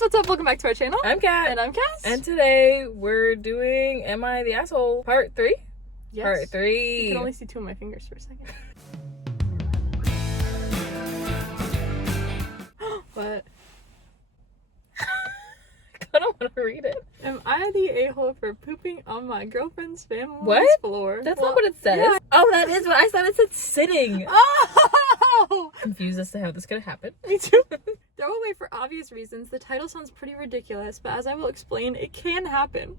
guys, what's up? Welcome back to our channel. I'm Kat. And I'm Cass. And today we're doing Am I the Asshole? Part 3? Yes. Part 3. You can only see two of my fingers for a second. What? I don't want to read it. Am I the a-hole for pooping on my girlfriend's family's What? floor? That's not what it says. Yeah. Oh, that is what I thought it said sitting. Oh! Confused as to how this could happen. Me too. Throwaway for obvious reasons. The title sounds pretty ridiculous, but as I will explain, it can happen.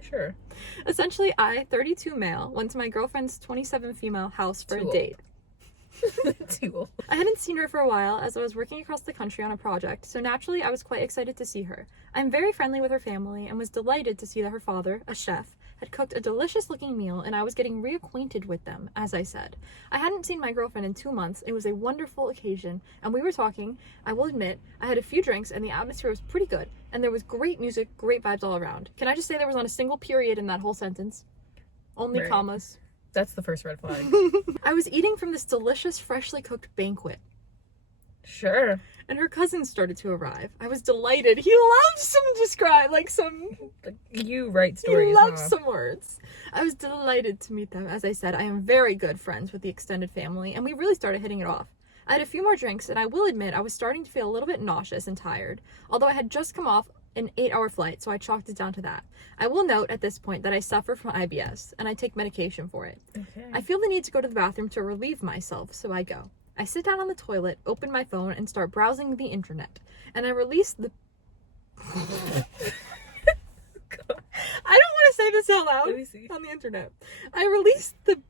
Sure. Essentially, I, 32 male, went to my girlfriend's 27 female house for a date. Too old. I hadn't seen her for a while as I was working across the country on a project, so naturally I was quite excited to see her. I'm very friendly with her family and was delighted to see that her father, a chef, had cooked a delicious looking meal and I was getting reacquainted with them, as I said. I hadn't seen my girlfriend in 2 months. It was a wonderful occasion and we were talking. I will admit, I had a few drinks and the atmosphere was pretty good and there was great music, great vibes all around. Can I just say there was not a single period in that whole sentence? Only Right. commas. That's the first red flag. I was eating from this delicious, freshly cooked banquet. Sure. And her cousins started to arrive. I was delighted. He loves some You write stories. He loves huh? some words. I was delighted to meet them. As I said, I am very good friends with the extended family, and we really started hitting it off. I had a few more drinks, and I will admit I was starting to feel a little bit nauseous and tired, although I had just come off an 8-hour flight, so I chalked it down to that. I will note at this point that I suffer from IBS, and I take medication for it. Okay. I feel the need to go to the bathroom to relieve myself, so I go. I sit down on the toilet, open my phone, and start browsing the internet. And I release the... I don't want to say this out loud. Let me see. On the internet. I released the...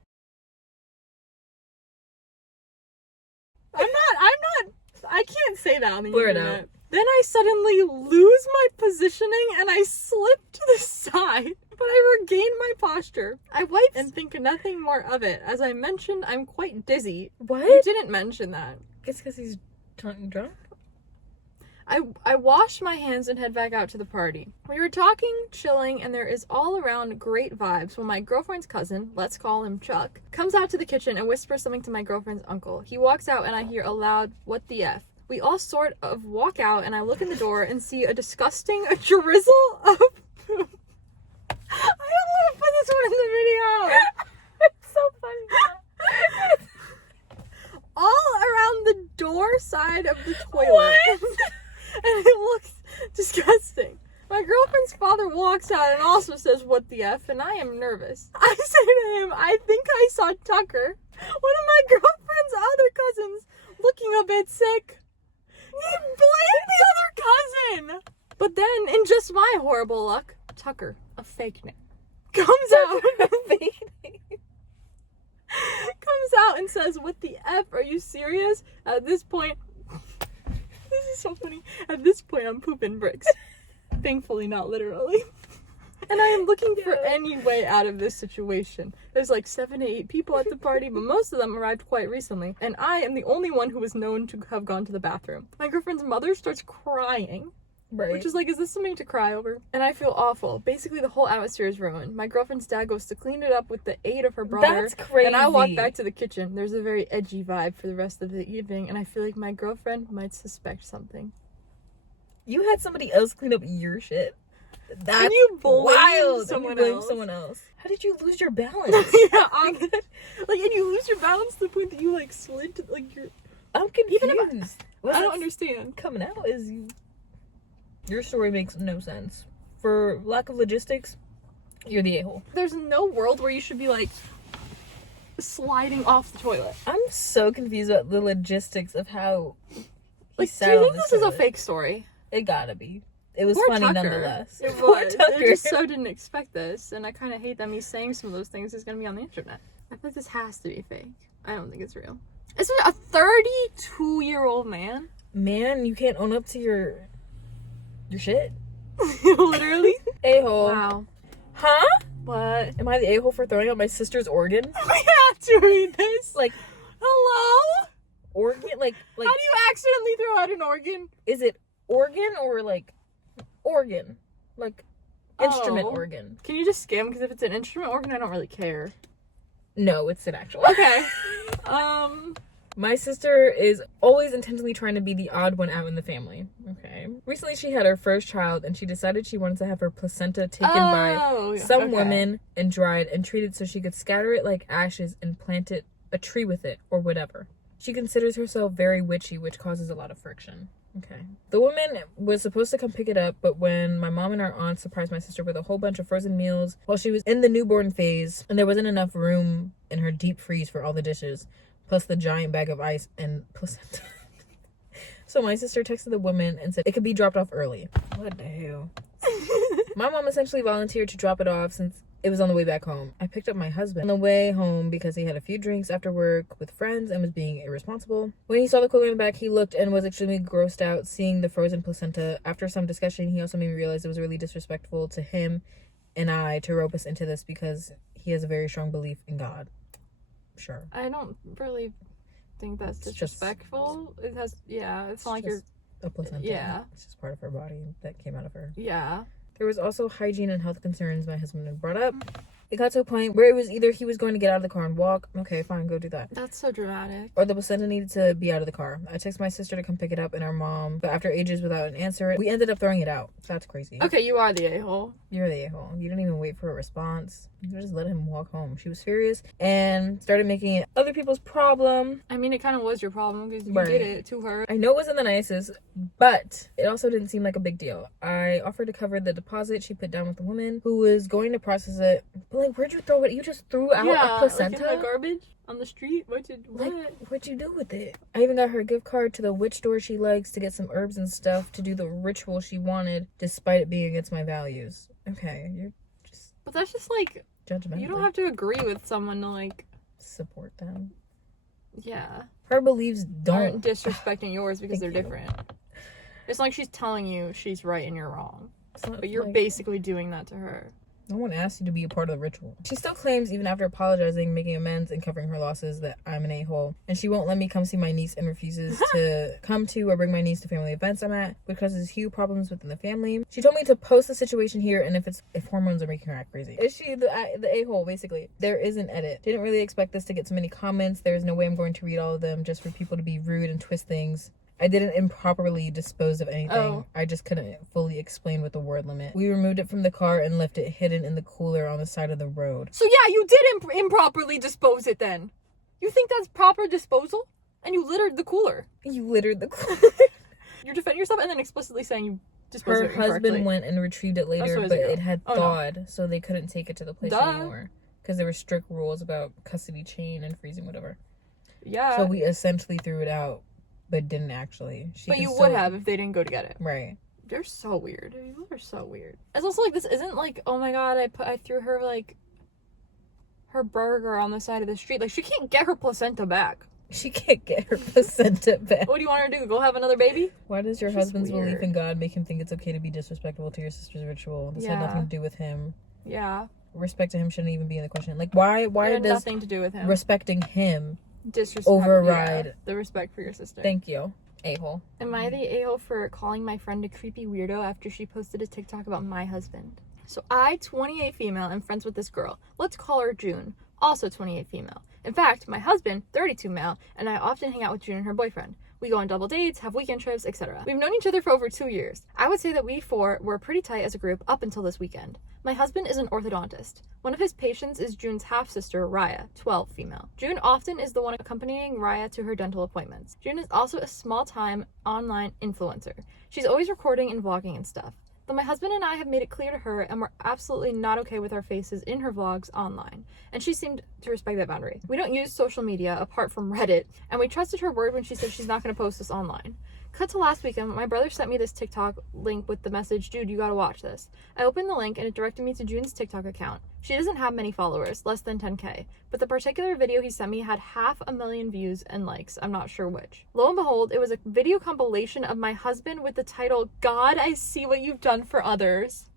I can't say that on the Blur it internet. out. Then I suddenly lose my positioning and I slip to the side, but I regain my posture. I wipe and think nothing more of it. As I mentioned, I'm quite dizzy. What? You didn't mention that. It's because he's drunk? I wash my hands and head back out to the party. We were talking, chilling, and there is all around great vibes when my girlfriend's cousin, let's call him Chuck, comes out to the kitchen and whispers something to my girlfriend's uncle. He walks out and I hear a loud, "What the F?" We all sort of walk out and I look in the door and see a disgusting drizzle of poop. I don't want to put this one in the video. It's so funny. All around the door side of the toilet. What? And it looks disgusting. My girlfriend's father walks out and also says, "What the F?" and I am nervous. I say to him, "I think I saw Tucker, one of my girlfriend's other cousins, looking a bit sick." He blamed the other cousin! But then, in just my horrible luck, Tucker, a fake name, comes out. Comes out and says, "What the F? Are you serious?" At this point, this is so funny. At this point, I'm pooping bricks. Thankfully, not literally. And I am looking for any way out of this situation. There's like 7 to 8 people at the party, but most of them arrived quite recently. And I am the only one who was known to have gone to the bathroom. My girlfriend's mother starts crying. Right. Which is like, is this something to cry over? And I feel awful. Basically, the whole atmosphere is ruined. My girlfriend's dad goes to clean it up with the aid of her brother. That's crazy. And I walk back to the kitchen. There's a very edgy vibe for the rest of the evening, and I feel like my girlfriend might suspect something. You had somebody else clean up your shit. That's and you blame wild. someone You blame else. someone else. How did you lose your balance? Yeah, like, and you lose your balance to the point that you like slid to like your. I'm confused. Even if I don't understand. Coming out is your story makes no sense. For lack of logistics, you're the a-hole. There's no world where you should be like sliding off the toilet. I'm so confused about the logistics of how he Like, sat do you on think this this is a toilet. fake story? It gotta be. It was Poor funny Tucker. nonetheless. It Poor was. Tucker. I just so didn't expect this, and I kind of hate that me saying some of those things is gonna be on the internet. I feel like this has to be fake. I don't think it's real. Is it a 32-year-old man? Man, you can't own up to your shit. Literally. A-hole. Wow. Huh? What? Am I the a-hole for throwing out my sister's organ? We have to read this. Like, hello? organ? Like, How do you accidentally throw out an organ? is it organ or like organ? Like instrument Oh. organ? Can you just skim? Because if it's an instrument organ, I don't really care. No, it's an actual. Okay. My sister is always intentionally trying to be the odd one out in the family. Okay. Recently, she had her first child, and she decided she wanted to have her placenta taken by some woman and dried and treated so she could scatter it like ashes and plant a tree with it or whatever. She considers herself very witchy, which causes a lot of friction. Okay. The woman was supposed to come pick it up, but when my mom and our aunt surprised my sister with a whole bunch of frozen meals while she was in the newborn phase, and there wasn't enough room in her deep freeze for all the dishes, plus the giant bag of ice and placenta. So my sister texted the woman and said it could be dropped off early. What the hell? My mom essentially volunteered to drop it off since it was on the way back home. I picked up my husband on the way home because he had a few drinks after work with friends and was being irresponsible. When he saw the cooler in the back, he looked and was extremely grossed out seeing the frozen placenta. After some discussion, he also made me realize it was really disrespectful to him and I to rope us into this because he has a very strong belief in God. Sure. I don't really think that's disrespectful. It's not like you're a placenta. Yeah. It's just part of her body that came out of her. Yeah. There was also hygiene and health concerns my husband had brought up. It got to a point where it was either he was going to get out of the car and walk. Okay, fine, go do that. That's so dramatic. Or the placenta needed to be out of the car. I texted my sister to come pick it up and our mom, but after ages without an answer, we ended up throwing it out. That's crazy. Okay, you are the a-hole. You're the a-hole. You didn't even wait for a response. You just let him walk home. She was furious and started making it other people's problem. I mean, it kind of was your problem because you did it to her. I know it wasn't the nicest, but it also didn't seem like a big deal. I offered to cover the deposit she put down with the woman who was going to process it. But like, where'd you throw it? You just threw out a placenta? Like in the garbage on the street? What'd you do with it? I even got her a gift card to the witch store she likes to get some herbs and stuff to do the ritual she wanted, despite it being against my values. Okay, you're just... But that's just like... judgmental. You don't have to agree with someone to like... support them. Yeah. Her beliefs aren't disrespecting yours because they're different. It's like she's telling you she's right and you're wrong. But you're basically doing that to her. No one asked you to be a part of the ritual. She still claims, even after apologizing, making amends, and covering her losses, that I'm an a-hole. And she won't let me come see my niece and refuses to come to or bring my niece to family events I'm at, which causes huge problems within the family. She told me to post the situation here and if hormones are making her act crazy. Is she the a-hole, basically? There is an edit. Didn't really expect this to get so many comments. There is no way I'm going to read all of them just for people to be rude and twist things. I didn't improperly dispose of anything. I just couldn't fully explain with the word limit. We removed it from the car and left it hidden in the cooler on the side of the road. So yeah, you did improperly dispose it then. You think that's proper disposal? And you littered the cooler. You littered the cooler. You're defending yourself and then explicitly saying you disposed of it incorrectly. Her husband went and retrieved it later, but it had thawed, so they couldn't take it to the place anymore. Because there were strict rules about custody chain and freezing, whatever. Yeah. So we essentially threw it out. But didn't actually. But you would have if they didn't go to get it. Right. They're so weird. You are so weird. It's also like, this isn't like, oh my god, I threw her like her burger on the side of the street. Like, she can't get her placenta back. She can't get her placenta back. What do you want her to do? Go have another baby? Why does your husband's belief in God make him think it's okay to be disrespectful to your sister's ritual? This had nothing to do with him. Yeah. Respect to him shouldn't even be in the question. Like, why does nothing to do with him. Respecting him override the respect for your sister? Thank you. A-hole. Am I the a-hole for calling my friend a creepy weirdo after she posted a TikTok about my husband? So I, 28 female, am friends with this girl. Let's call her June, also 28 female. In fact, my husband, 32 male, and I often hang out with June and her boyfriend. We go on double dates, have weekend trips, etc. We've known each other for over 2 years. I would say that we four were pretty tight as a group up until this weekend. My husband is an orthodontist. One of his patients is June's half-sister, Raya, 12 female. June often is the one accompanying Raya to her dental appointments. June is also a small-time online influencer. She's always recording and vlogging and stuff. But my husband and I have made it clear to her and we're absolutely not okay with our faces in her vlogs online. And she seemed to respect that boundary. We don't use social media apart from Reddit, and we trusted her word when she said she's not going to post this online. Cut to last weekend, my brother sent me this TikTok link with the message, "Dude, you gotta watch this." I opened the link and it directed me to June's TikTok account. She doesn't have many followers, less than 10k, but the particular video he sent me had 500,000 views and likes, I'm not sure which. Lo and behold, it was a video compilation of my husband with the title, "God, I see what you've done for others."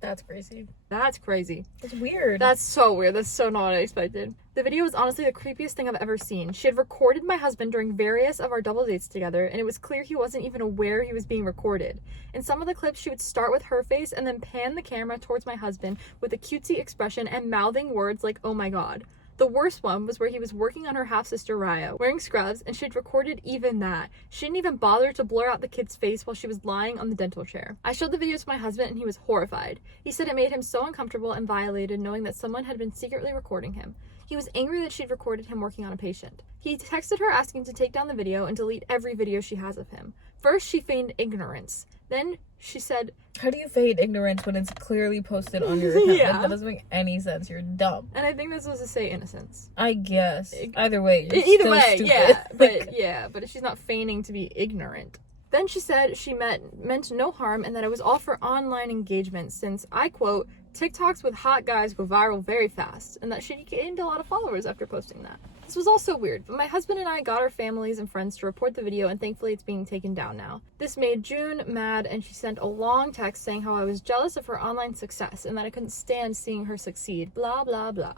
That's crazy. That's crazy. It's weird. That's so weird. That's so not what I expected. The video was honestly the creepiest thing I've ever seen. She had recorded my husband during various of our double dates together, and it was clear he wasn't even aware he was being recorded. In some of the clips, she would start with her face and then pan the camera towards my husband with a cutesy expression and mouthing words like, "Oh my god." The worst one was where he was working on her half-sister Raya, wearing scrubs, and she'd recorded even that. She didn't even bother to blur out the kid's face while she was lying on the dental chair. I showed the videos to my husband and he was horrified. He said it made him so uncomfortable and violated knowing that someone had been secretly recording him. He was angry that she'd recorded him working on a patient. He texted her asking to take down the video and delete every video she has of him. First, she feigned ignorance. Then she said, how do you feign ignorance when it's clearly posted on your account? Yeah. That doesn't make any sense. You're dumb. and I think this was to say innocence. I guess. Either way, you're Either still way, stupid. but she's not feigning to be ignorant. Then she said she meant no harm and that it was all for online engagement since, I quote, TikToks with hot guys go viral very fast, and that she gained a lot of followers after posting that. This was all so weird, but my husband and I got our families and friends to report the video, and thankfully it's being taken down now. This made June mad, and she sent a long text saying how I was jealous of her online success and that I couldn't stand seeing her succeed, blah blah blah.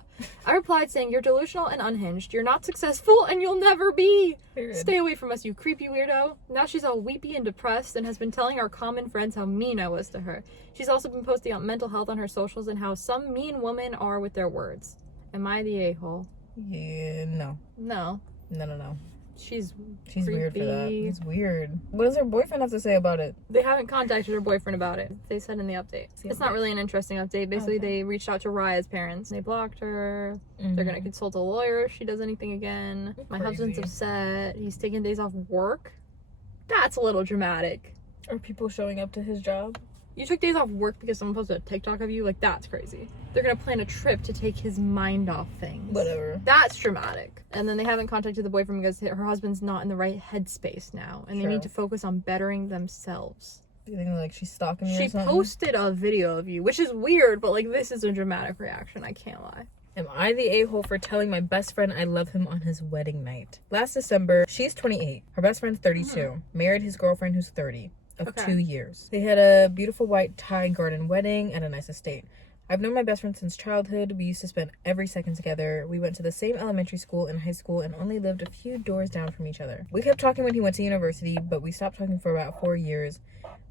I replied saying, you're delusional and unhinged, you're not successful, and you'll never be! Period. Stay away from us, you creepy weirdo. Now she's all weepy and depressed and has been telling our common friends how mean I was to her. She's also been posting on mental health on her socials and how some mean women are with their words. Am I the a-hole? Yeah, no. No. No. She's She's creepy. weird for that. It's weird. What does her boyfriend have to say about it? They haven't contacted her boyfriend about it. They said in the update. The It's not update. really an interesting update. Basically, Okay. they reached out to Raya's parents. They blocked her. They're gonna consult a lawyer if she does anything again. My husband's Crazy. upset. He's taking days off work. That's a little dramatic. Are people showing up to his job? You took days off work because someone posted a TikTok of you? Like, that's crazy. They're gonna plan a trip to take his mind off things. Whatever. That's dramatic. And then they haven't contacted the boyfriend because her husband's not in the right headspace now. And they Sure. need to focus on bettering themselves. Do you think like she's stalking me She or something? posted a video of you, which is weird, but like this is a dramatic reaction. I can't lie. Am I the a-hole for telling my best friend I love him on his wedding night? Last December, she's 28. Her best friend's 32. Married his girlfriend who's 30. Of Okay. 2 years. They had a beautiful white tie garden wedding at a nice estate. I've known my best friend since childhood. We used to spend every second together. We went to the same elementary school and high school and only lived a few doors down from each other. We kept talking when he went to university, but we stopped talking for about 4 years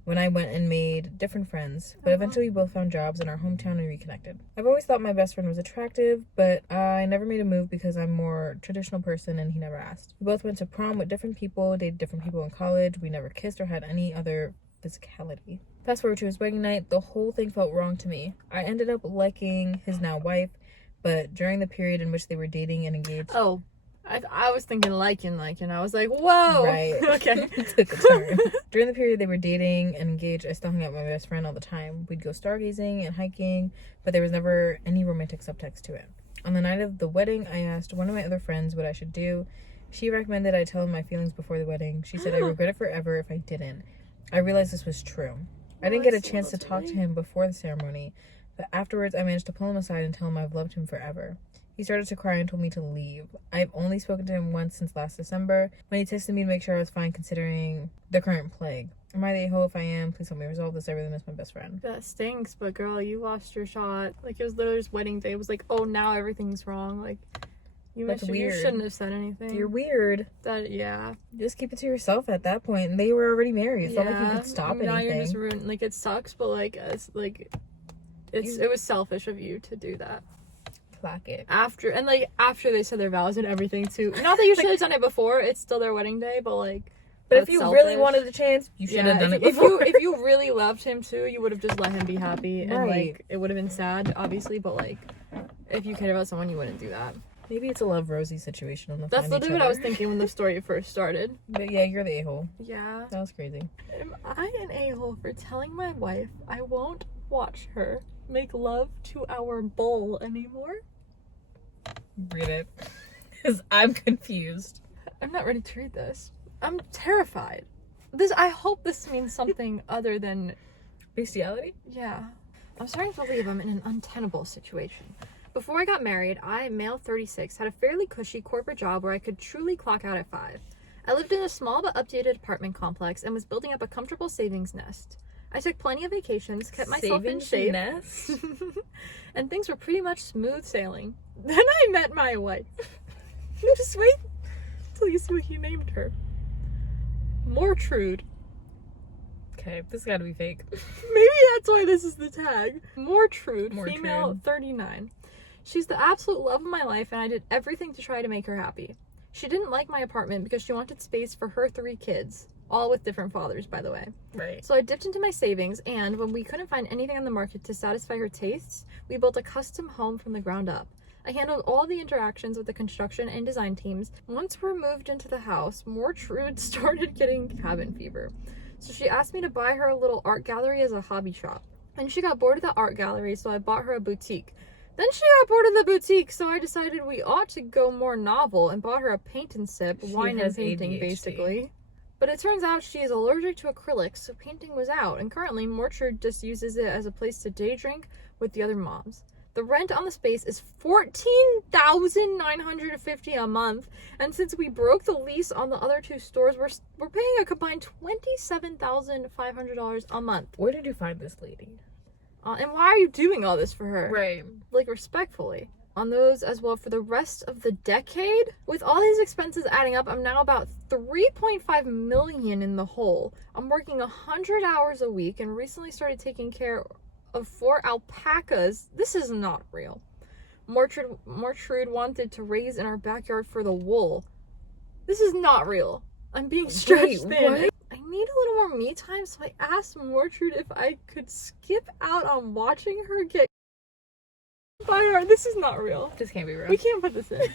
when I went and made different friends. But eventually we both found jobs in our hometown and reconnected. I've always thought my best friend was attractive, but I never made a move because I'm a more traditional person and he never asked. We both went to prom with different people, dated different people in college. We never kissed or had any other physicality. Fast forward to his wedding night, the whole thing felt wrong to me. I ended up liking his now wife, but during the period in which they were dating and engaged... Oh, I was thinking liking. I was like, whoa. Right. Okay. Took a turn. During the period they were dating and engaged, I still hung out with my best friend all the time. We'd go stargazing and hiking, but there was never any romantic subtext to it. On the night of the wedding, I asked one of my other friends what I should do. She recommended I tell him my feelings before the wedding. She said I regret it forever if I didn't. I realized this was true. I didn't get a chance to talk to him before the ceremony, but afterwards I managed to pull him aside and tell him I've loved him forever. He started to cry and told me to leave. I've only spoken to him once since last December, when he texted me to make sure I was fine considering the current plague. Am I the a-hole? If I am, please help me resolve this. I really miss my best friend. That stinks, but girl, you lost your shot. Like, it was literally his wedding day. It was like, oh, now everything's wrong. Like, That's you weird. shouldn't have said anything. You're weird. Yeah. Just keep it to yourself at that point. And they were already married. It's not like you could stop now anything. you're just ruined. Like, it sucks, but like, it was selfish of you to do that. Clock it. After they said their vows and everything too. Not that you should have done it before. It's still their wedding day, but like. But that's if you selfish. really wanted a chance, you should have done it if before. if you really loved him too, you would have just let him be happy, and Right. like it would have been sad, obviously. But like, if you cared about someone, you wouldn't do that. Maybe it's a Love Rosie situation on the That's literally what I was thinking when the story first started. But yeah, you're the a-hole. Yeah. That was crazy. Am I an a-hole for telling my wife I won't watch her make love to our bowl anymore? Read it. Because I'm confused. I'm not ready to read this. I'm terrified. I hope this means something other than... Bestiality? Yeah. I'm starting to believe I'm in an untenable situation. Before I got married, I, male 36, had a fairly cushy corporate job where I could truly clock out at 5. I lived in a small but updated apartment complex and was building up a comfortable savings nest. I took plenty of vacations, kept myself in shape, Nest? and things were pretty much smooth sailing. Then I met my wife. Just wait till you see what he named her. Mortude. Okay, this gotta be fake. Maybe that's why this is the tag. Mortude, Mortude. female, 39. She's the absolute love of my life, and I did everything to try to make her happy. She didn't like my apartment because she wanted space for her 3 kids, all with different fathers, by the way. Right. So I dipped into my savings, and when we couldn't find anything on the market to satisfy her tastes, we built a custom home from the ground up. I handled all the interactions with the construction and design teams. Once we're moved into the house, Mortude started getting cabin fever. So she asked me to buy her a little art gallery as a hobby shop. And she got bored of the art gallery, so I bought her a boutique. Then she got bored of the boutique, so I decided we ought to go more novel and bought her a paint and sip, wine and painting, basically. But it turns out she is allergic to acrylics, so painting was out, and currently Mortude just uses it as a place to day drink with the other moms. The rent on the space is $14,950 a month, and since we broke the lease on the other 2 stores, we're paying a combined $27,500 a month. Where did you find this lady? And why are you doing all this for her? Right. Like, respectfully. On those as well for the rest of the decade. With all these expenses adding up, I'm now about $3.5 million in the hole. I'm working 100 hours a week and recently started taking care of 4 alpacas. This is not real. Mortude wanted to raise in our backyard for the wool. This is not real. I'm being stretched thin. What? I need a little more me time, so I asked Mortude if I could skip out on watching her get by her. This is not real. This can't be real. We can't put this in.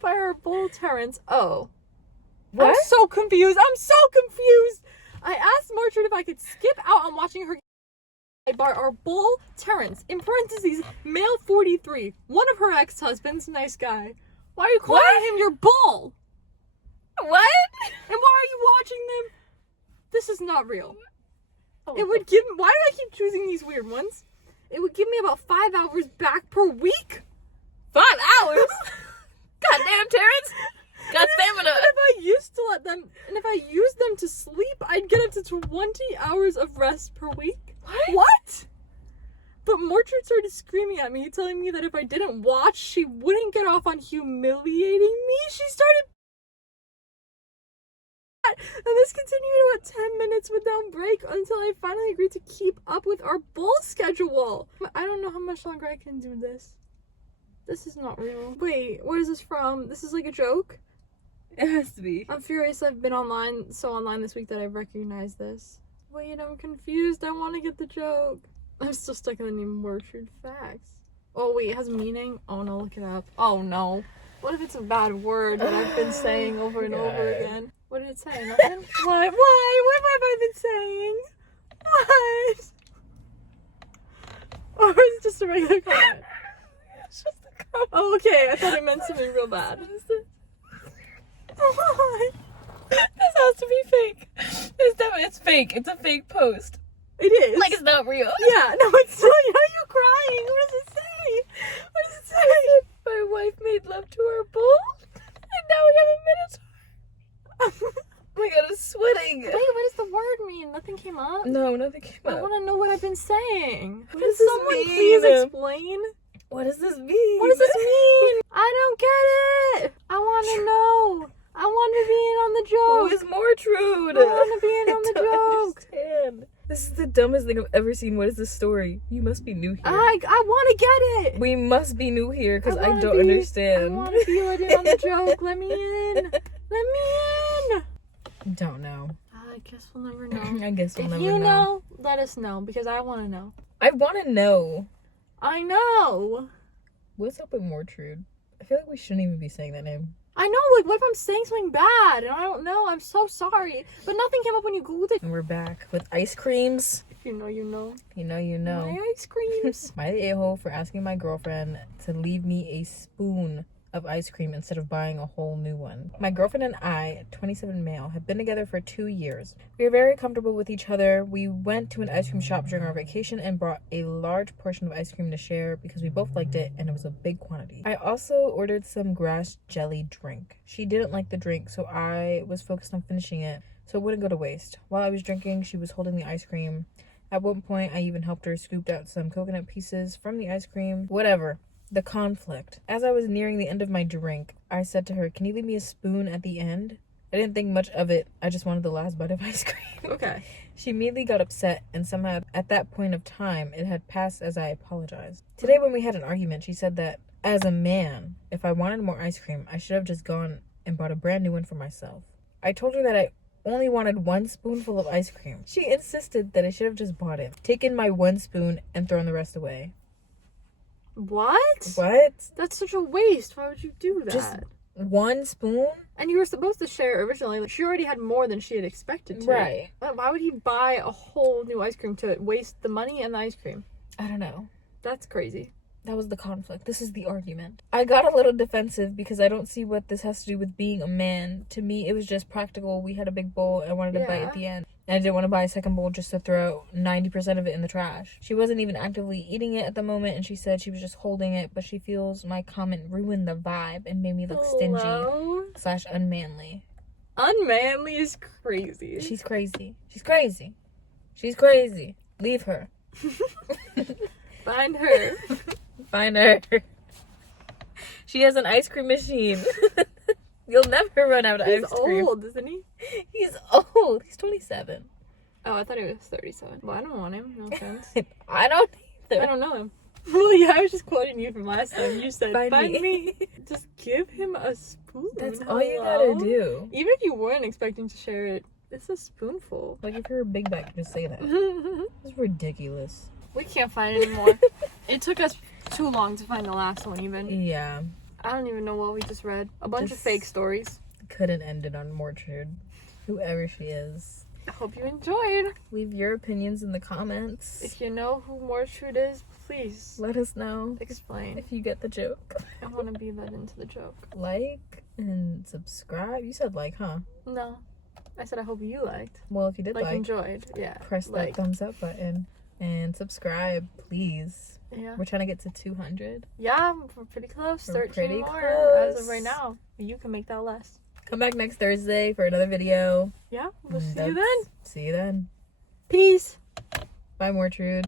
By our bull Terrence. Oh. What? I'm so confused. I asked Mortude if I could skip out on watching her by our bull Terrence, in parentheses, male 43, one of her ex-husbands, nice guy. Why are you calling him your bull? What? And why are you watching them? This is not real. It would give me, why do I keep choosing these weird ones? It would give me about 5 hours back per week. 5 hours? Goddamn, Terrence. Got stamina. And if I used them to sleep, I'd get up to 20 hours of rest per week. What? But Mortude started screaming at me, telling me that if I didn't watch, she wouldn't get off on humiliating me. She started. And this continued about 10 minutes without break until I finally agreed to keep up with our bull schedule. I don't know how much longer I can do this. This is not real. Wait, what is this from? This is like a joke? It has to be. I'm furious I've been so online this week that I've recognized this. Wait, I'm confused. I want to get the joke. I'm still stuck in the name Mortude Facts. Oh, wait, it has meaning? Oh, no, look it up. Oh, no. What if it's a bad word that I've been saying over and over again? What did it say? Nothing? What? Why? What have I been saying? What? Or is it just a regular comment? It's just a comment. Oh, okay. I thought it meant something real bad. What? This has to be fake. It's fake. It's a fake post. It is. Like, it's not real. Yeah, no, it's not. Why are you crying? What does it say? What does it say? My wife made love to our bull, and now we have a minotaur. Oh my god, I'm sweating. Wait, what does the word mean? Nothing came up? No, nothing came up. I want to know what I've been saying. What Can does this someone mean? please explain? What does this mean? What does this mean? I don't get it. I want to know. I want to be in on the joke. Who is Mortude? I want to be in on the joke. Understand. This is the dumbest thing I've ever seen. What is this story? You must be new here. I want to get it. We must be new here because I don't understand. I want to be let in on the joke. Let me in. Let me in. Don't know. I guess we'll never know. I guess we'll if never you know. know, let us know because I want to know. I want to know. I know. What's up with Mortude? I feel like we shouldn't even be saying that name. I know, like, what if I'm saying something bad and I don't know? I'm so sorry. But nothing came up when you Googled it. And we're back with ice creams. If you know, you know. You know, you know. My ice creams. My a-hole for asking my girlfriend to leave me a spoon of ice cream instead of buying a whole new one. My girlfriend and I, 27 male, have been together for 2 years. We are very comfortable with each other. We went to an ice cream shop during our vacation and brought a large portion of ice cream to share because we both liked it and it was a big quantity. I also ordered some grass jelly drink. She didn't like the drink, so I was focused on finishing it so it wouldn't go to waste. While I was drinking, she was holding the ice cream. At one point, I even helped her scoop out some coconut pieces from the ice cream. Whatever. The conflict. As I was nearing the end of my drink, I said to her, "Can you leave me a spoon at the end?" I didn't think much of it. I just wanted the last bite of ice cream. Okay. She immediately got upset, and somehow at that point of time, it had passed as I apologized. Today when we had an argument, she said that, as a man, if I wanted more ice cream, I should have just gone and bought a brand new one for myself. I told her that I only wanted 1 spoonful of ice cream. She insisted that I should have just bought it, taken my 1 spoon, and thrown the rest away. What? What? That's such a waste. Why would you do that? Just 1 spoon? And you were supposed to share originally. Like, she already had more than she had expected to. Right. Why would he buy a whole new ice cream to waste the money and the ice cream? I don't know. That's crazy. That was the conflict. This is the argument. I got a little defensive because I don't see what this has to do with being a man. To me, it was just practical. We had a big bowl. I wanted to bite at the end. And I didn't want to buy a second bowl just to throw 90% of it in the trash. She wasn't even actively eating it at the moment, and she said she was just holding it, but she feels my comment ruined the vibe and made me look stingy/unmanly. Unmanly is crazy. She's crazy. She's crazy. She's crazy. Leave her. Find her. Find her. She has an ice cream machine. You'll never run out of ice cream. He's old, isn't he? He's old. He's 27. Oh, I thought he was 37. Well, I don't want him. No offense. I don't either. I don't know him. Well, yeah, I was just quoting you from last time. You said, find me. Just give him a spoon. That's all you gotta do. Even if you weren't expecting to share it, it's a spoonful. Like, if you're a big back, just say that. It's ridiculous. We can't find it anymore. It took us too long to find the last one, even. Yeah. I don't even know what we just read. A bunch of fake stories. Couldn't end it on Mortude. Whoever she is. I hope you enjoyed. Leave your opinions in the comments. If you know who Mortude is, please let us know. Explain. If you get the joke. I want to be let into the joke. Like and subscribe. You said like, huh? No. I said I hope you liked. Well, if you did like enjoyed. Yeah. Press that thumbs up button. And subscribe, please. Yeah. We're trying to get to 200. Yeah, we're pretty close. We're 13 pretty more close. as of right now. You can make that less. Come back next Thursday for another video. Yeah, we'll see you then. See you then. Peace. Bye, Mortude.